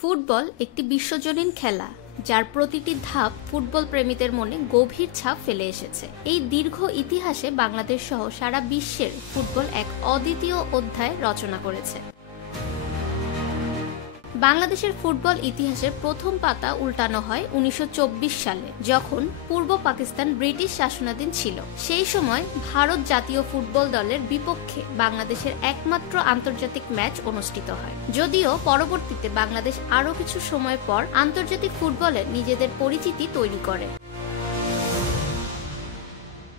Football একটি বিশ্বজনীন খেলা, যার প্রতিটি ধাপ ফুটবল প্রেমীদের মনে গভীর ছাপ ফেলে এসেছে। এই দীর্ঘ ইতিহাসে বাংলাদেশ সহ সারা বিশ্বের ফুটবল এক অদ্বিতীয় অধ্যায় রচনা করেছে। বাংলাদেশের ফুটবল ইতিহাসের প্রথম পাতা উল্টানো হয় 1924 সালে, যখন পূর্ব পাকিস্তান ব্রিটিশ শাসনাধীন ছিল। সেই সময় ভারত জাতীয় ফুটবল দলের বিপক্ষে বাংলাদেশের একমাত্র আন্তর্জাতিক ম্যাচ অনুষ্ঠিত হয়। যদিও পরবর্তীতে বাংলাদেশ আরও কিছু সময় পর আন্তর্জাতিক ফুটবলে নিজেদের পরিচিতি তৈরি করে।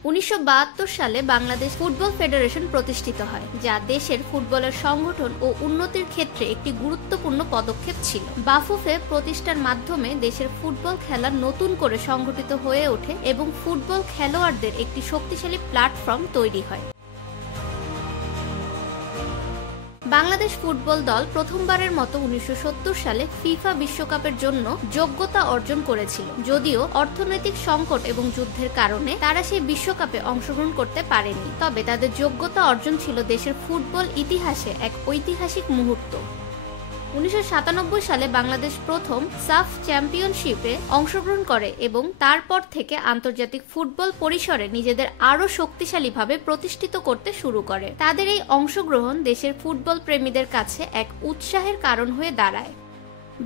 1972 সালে বাংলাদেশ ফুটবল ফেডারেশন প্রতিষ্ঠিত হয়, যা দেশের ফুটবলের সংগঠন ও উন্নতির ক্ষেত্রে একটি গুরুত্বপূর্ণ পদক্ষেপ ছিল। বাফুফে প্রতিষ্ঠার মাধ্যমে দেশের ফুটবল খেলা নতুন করে সংগঠিত হয়ে ওঠে এবং ফুটবল খেলোয়াড়দের একটি শক্তিশালী প্ল্যাটফর্ম তৈরি হয়। বাংলাদেশ ফুটবল দল প্রথমবারের মতো 1970 সালে ফিফা বিশ্বকাপের জন্য যোগ্যতা অর্জন করেছিল। যদিও অর্থনৈতিক সংকট এবং যুদ্ধের কারণে তারা সেই বিশ্বকাপে অংশগ্রহণ করতে পারেনি, তবে তাদের যোগ্যতা অর্জন ছিল দেশের ফুটবল ইতিহাসে এক ঐতিহাসিক মুহূর্ত। 1997 সালে বাংলাদেশ প্রথম সাফ চ্যাম্পিয়নশিপে অংশগ্রহণ করে এবং তারপর থেকে আন্তর্জাতিক ফুটবল পরিসরে নিজেদের আরও শক্তিশালীভাবে প্রতিষ্ঠিত করতে শুরু করে। তাদের এই অংশগ্রহণ দেশের ফুটবল প্রেমীদের কাছে এক উৎসাহের কারণ হয়ে দাঁড়ায়।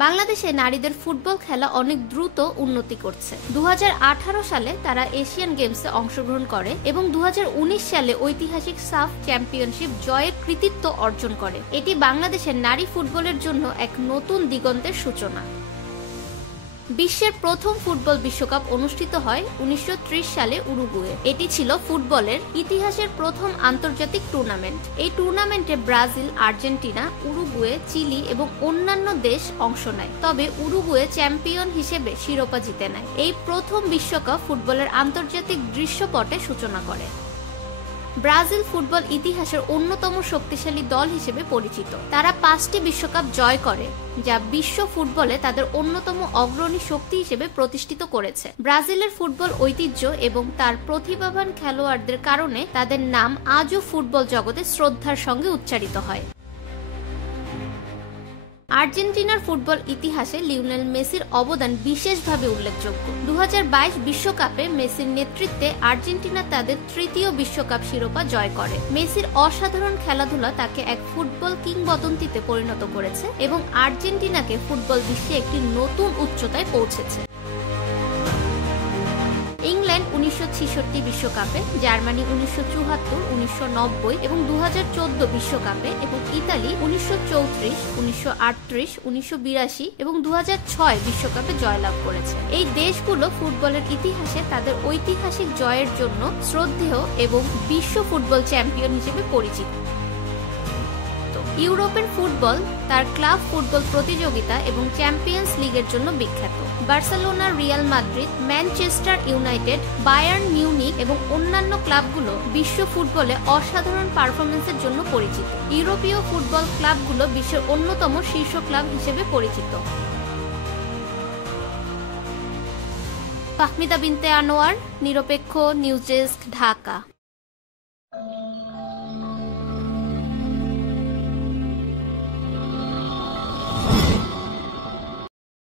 বাংলাদেশে নারীদের ফুটবল খেলা অনেক দ্রুত উন্নতি করছে। 2018 সালে তারা এশিয়ান গেমসে অংশগ্রহণ করে এবং 2019 সালে ঐতিহাসিক সাফ চ্যাম্পিয়নশিপ জয়ের কৃতিত্ব অর্জন করে। এটি বাংলাদেশের নারী ফুটবলের জন্য এক নতুন দিগন্তের সূচনা। বিশ্বের প্রথম ফুটবল বিশ্বকাপ অনুষ্ঠিত হয় 1930 সালে উরুগুয়ে। এটি ছিল ফুটবলের ইতিহাসের প্রথম আন্তর্জাতিক টুর্নামেন্ট। এই টুর্নামেন্টে ব্রাজিল, আর্জেন্টিনা, উরুগুয়ে, চিলি এবং অন্যান্য দেশ অংশ নেয়, তবে উরুগুয়ে চ্যাম্পিয়ন হিসেবে শিরোপা জিতে নেয়। এই প্রথম বিশ্বকাপ ফুটবলের আন্তর্জাতিক দৃশ্যপটে সূচনা করে। ব্রাজিল ফুটবল ইতিহাসের অন্যতম শক্তিশালী দল হিসেবে পরিচিত। তারা 5টি বিশ্বকাপ জয় করে, যা বিশ্ব ফুটবলে তাদের অন্যতম অগ্রণী শক্তি হিসেবে প্রতিষ্ঠিত করেছে। ব্রাজিলের ফুটবল ঐতিহ্য এবং তার প্রতিভাবান খেলোয়াড়দের কারণে তাদের নাম আজও ফুটবল জগতে শ্রদ্ধার সঙ্গে উচ্চারিত হয়। আর্জেন্টিনার ফুটবল ইতিহাসে লিওনেল মেসির অবদান বিশেষভাবে উল্লেখযোগ্য। 2022 বিশ্বকাপে মেসির নেতৃত্বে আর্জেন্টিনা তাদের তৃতীয় বিশ্বকাপ শিরোপা জয় করে। মেসির অসাধারণ খেলাধুলা তাকে এক ফুটবল কিংবদন্তিতে পরিণত করেছে এবং আর্জেন্টিনাকে ফুটবল বিশ্বে একটি নতুন উচ্চতায় পৌঁছেছে। ইংল্যান্ড 1966 বিশ্বকাপে, জার্মানি 1974, 1990 এবং 2014 বিশ্বকাপে এবং ইতালি 1934, 1938, 1982 এবং 2006 বিশ্বকাপে জয়লাভ করেছে। এই দেশগুলো ফুটবলের ইতিহাসে তাদের ঐতিহাসিক জয়ের জন্য শ্রদ্ধেয় এবং বিশ্ব ফুটবল চ্যাম্পিয়ন হিসেবে পরিচিত। ইউরোপের ফুটবল তার ক্লাব ফুটবল প্রতিযোগিতা এবং চ্যাম্পিয়ন্স লিগের জন্য বিখ্যাত। Barcelona, Real Madrid, Manchester United, Bayern Munich এবং অন্যান্য ক্লাবগুলো বিশ্ব ফুটবলে অসাধারণ পারফরমেন্সের জন্য পরিচিত। ইউরোপীয় ফুটবল ক্লাবগুলো বিশ্বের অন্যতম শীর্ষ ক্লাব হিসেবে পরিচিত। ফাহমিদা বিনতে আনোয়ার, নিরপেক্ষ নিউজ ডেস্ক, ঢাকা।